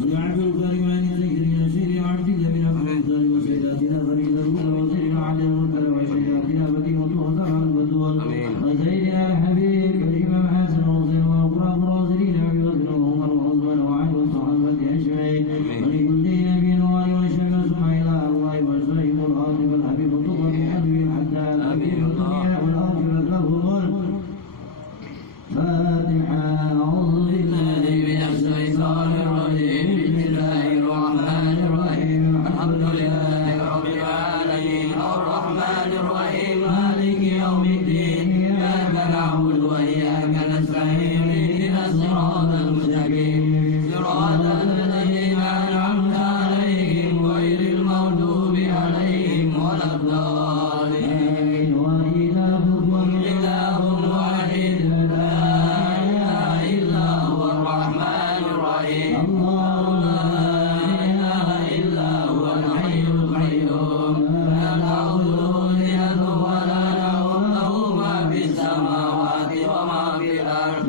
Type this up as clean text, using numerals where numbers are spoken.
ويعفو الكريم عن ذكرنا شر عبدك من الأفضل وسيداتنا فريد الهدى وسيدنا عدل المنكر وسيداتنا بديع وتوزع البدول وسيدنا الحبيب كريم محاسن وحسين وأقرب رازلين أبي بكر وعمر وعثمان وعلي والصحابة أجمعين ولكل نبي وآل وشفيع ثم إلى الله والسليم العاطف الحبيب الطفل بحبيب حتى الحبيب الدنيا والآخرة له فاتحة. أعوذ بالله من الشيطان الرجيم. بسم الله الرحمن الرحيم. الحمد لله رب العالمين الرحمن الرحيم مالك يوم الدين إياك نعبد وإياك نستعين اهدنا الصراط المستقيم صراط الذين أنعمت عليهم غير المغضوب عليهم ولا الضالين. وإلهكم إله واحد لا إله إلا هو الرحمن الرحيم. الله لا إله إلا هو الحي القيوم لا تأخذه سنة ولا نوم له ما في السماوات وما في الأرض